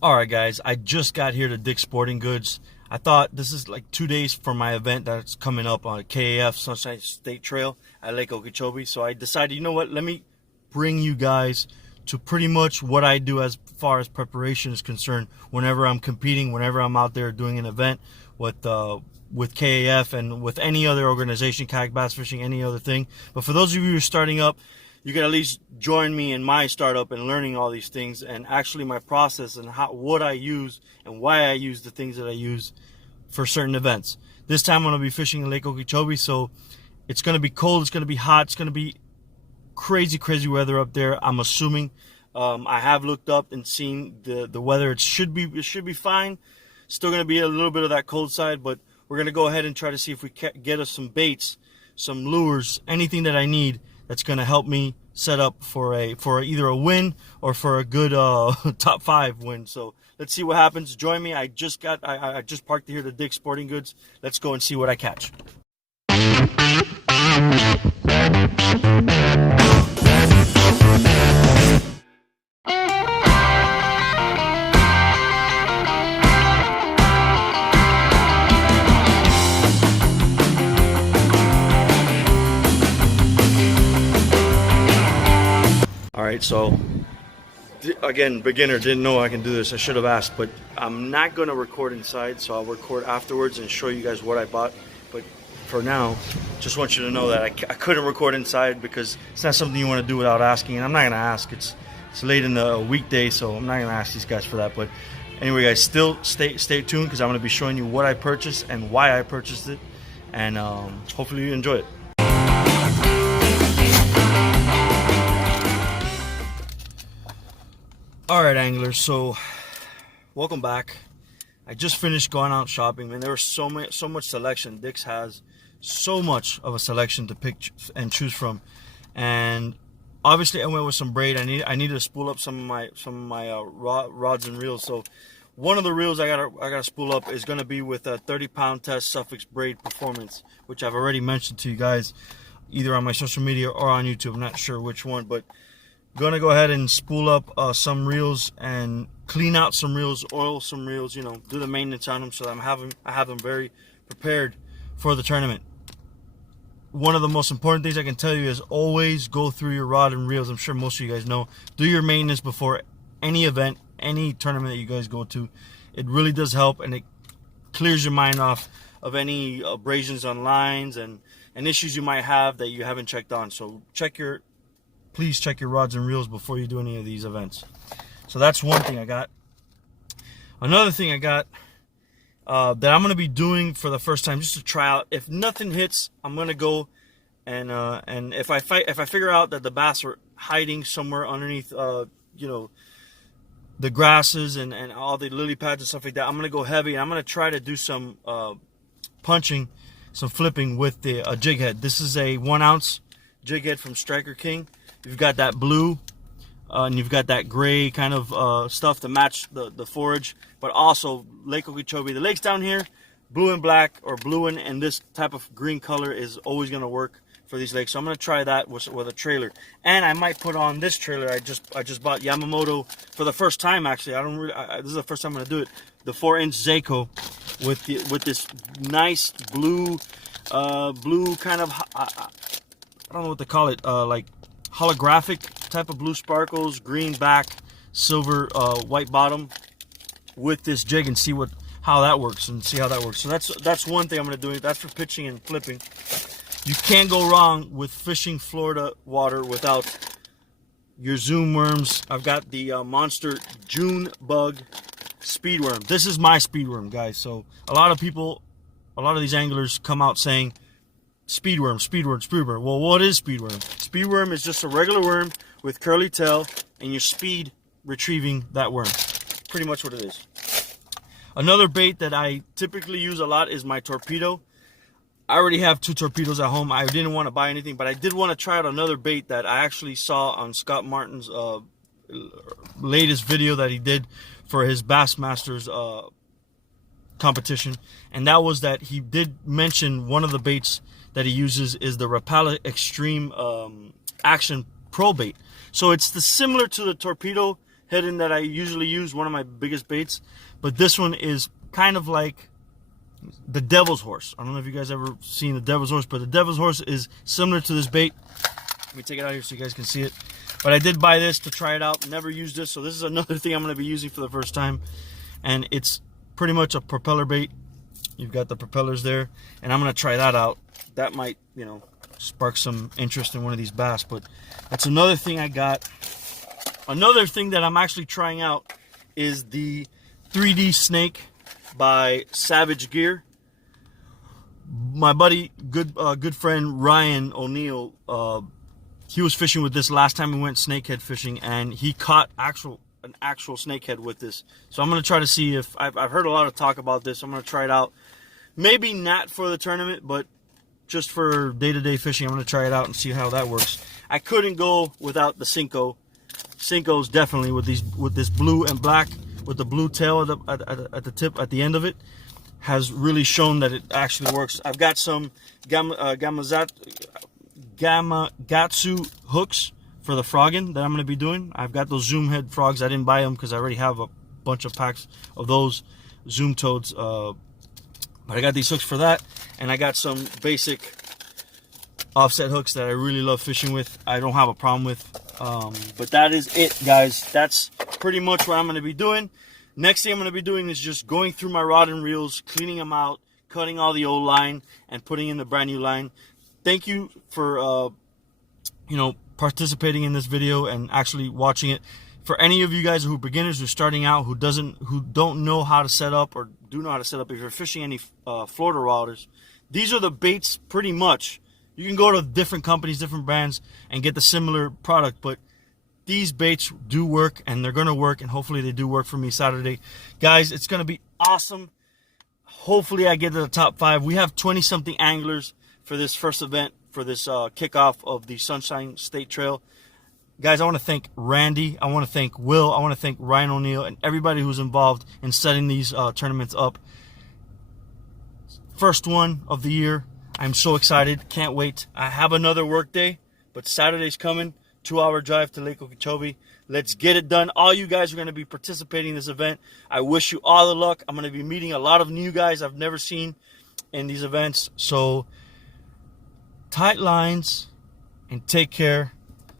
Alright guys, I just got here to Dick's Sporting Goods. I thought this is like 2 days for my event that's coming up on KAF Sunshine State Trail at Lake Okeechobee. So I decided, you know what, let me bring you guys to pretty much what I do as far as preparation is concerned whenever I'm competing, whenever I'm out there doing an event with KAF and with any other organization, kayak bass fishing, any other thing. But for those of you who are starting up, you can at least join me in my startup and learning all these things and actually my process and what I use and why I use the things that I use for certain events. This time I'm going to be fishing in Lake Okeechobee, so it's going to be cold, it's going to be hot, it's going to be crazy weather up there. I'm assuming I have looked up and seen the weather. It should be fine. Still going to be a little bit of that cold side, but we're going to go ahead and try to see if we can get us some baits, some lures, anything that I need that's going to help me set up for either a win or for a good top 5 win. So let's see what happens. Join me. I just parked here to Dick's Sporting Goods. Let's go and see what I catch. Alright, so again, beginner, didn't know I can do this. I should have asked, but I'm not going to record inside, so I'll record afterwards and show you guys what I bought. But for now, just want you to know that I couldn't record inside because it's not something you want to do without asking, and I'm not going to ask. It's late in the weekday, so I'm not going to ask these guys for that. But anyway, guys, still stay tuned because I'm going to be showing you what I purchased and why I purchased it, and hopefully you enjoy it. Alright anglers, so welcome back. I just finished going out shopping, man. There was so much selection. Dick's has so much of a selection to pick and choose from, and obviously I went with some braid. I needed to spool up some of my rods and reels. So one of the reels I gotta spool up is gonna be with a 30-pound test Suffix braid performance, which I've already mentioned to you guys either on my social media or on YouTube. I'm not sure which one, but gonna go ahead and spool up some reels and clean out some reels, oil some reels, you know, do the maintenance on them so that I have them very prepared for the tournament. One of the most important things I can tell you is always go through your rod and reels. I'm sure most of you guys know. Do your maintenance before any event, any tournament that you guys go to. It really does help, and it clears your mind off of any abrasions on lines and issues you might have that you haven't checked on. So please check your rods and reels before you do any of these events. So that's one thing I got. Another thing I got that I'm going to be doing for the first time just to try out. If nothing hits, I'm going to go and if I figure out that the bass are hiding somewhere underneath you know, the grasses and all the lily pads and stuff like that, I'm going to go heavy and I'm going to try to do some punching, some flipping with the jig head. This is a 1 ounce jig head from Striker King. You've got that blue and you've got that gray kind of stuff to match the forage, but also Lake Okeechobee, the lakes down here, blue and black or blue and this type of green color is always going to work for these lakes. So I'm going to try that with a trailer, and I might put on this trailer I just bought Yamamoto for the first time. Actually, this is the first time I'm going to do it. The 4-inch Seiko with this nice blue kind of I don't know what to call it, like holographic type of blue sparkles, green back, silver white bottom with this jig, and see how that works. So that's one thing I'm going to do. That's for pitching and flipping. You can't go wrong with fishing Florida water without your Zoom worms. I've got the Monster June Bug speed worm. This is my speed worm, guys. So a lot of these anglers come out saying speed worm. Well, what is speed worm? Speed worm is just a regular worm with curly tail, and you're speed retrieving that worm. Pretty much what it is. Another bait that I typically use a lot is my torpedo. I already have 2 torpedoes at home. I didn't want to buy anything, but I did want to try out another bait that I actually saw on Scott Martin's latest video that he did for his Bassmasters competition, and that was that he did mention one of the baits that he uses is the Rapala Extreme Action Pro bait. So it's similar to the torpedo heading that I usually use, one of my biggest baits. But this one is kind of like the devil's horse. I don't know if you guys ever seen the devil's horse, but the devil's horse is similar to this bait. Let me take it out here so you guys can see it. But I did buy this to try it out. Never used this, so this is another thing I'm going to be using for the first time. And it's pretty much a propeller bait. You've got the propellers there, and I'm going to try that out. That might, you know, spark some interest in one of these bass. But that's another thing I got. Another thing that I'm actually trying out is the 3D snake by Savage Gear. My buddy, good friend Ryan O'Neill, he was fishing with this last time we went snakehead fishing, and he caught an actual snakehead with this. So I'm going to try to see if I've heard a lot of talk about this. I'm going to try it out. Maybe not for the tournament, but just for day-to-day fishing, I'm going to try it out and see how that works. I couldn't go without the Cinco. Cinco's definitely with this blue and black with the blue tail at the tip at the end of it has really shown that it actually works. I've got some Gamatsu hooks for the frogging that I'm going to be doing. I've got those zoom head frogs. I didn't buy them because I already have a bunch of packs of those zoom toads. But I got these hooks for that, and I got some basic offset hooks that I really love fishing with. I don't have a problem with. But that is it, guys. That's pretty much what I'm going to be doing. Next thing I'm going to be doing is just going through my rod and reels, cleaning them out, cutting all the old line, and putting in the brand new line. Thank you for participating in this video and actually watching it. For any of you guys who are beginners, who are starting out, who don't know how to set up or do know how to set up, if you're fishing any Florida waters, these are the baits pretty much. You can go to different companies, different brands, and get the similar product, but these baits do work, and they're going to work, and hopefully they do work for me Saturday. Guys, it's going to be awesome. Hopefully I get to the top 5. We have 20-something anglers for this first event, for this kickoff of the Sunshine State Trail. Guys, I want to thank Randy. I want to thank Will. I want to thank Ryan O'Neill and everybody who's involved in setting these tournaments up. First one of the year. I'm so excited. Can't wait. I have another work day, but Saturday's coming. 2-hour drive to Lake Okeechobee. Let's get it done. All you guys are going to be participating in this event. I wish you all the luck. I'm going to be meeting a lot of new guys I've never seen in these events. So, tight lines and take care.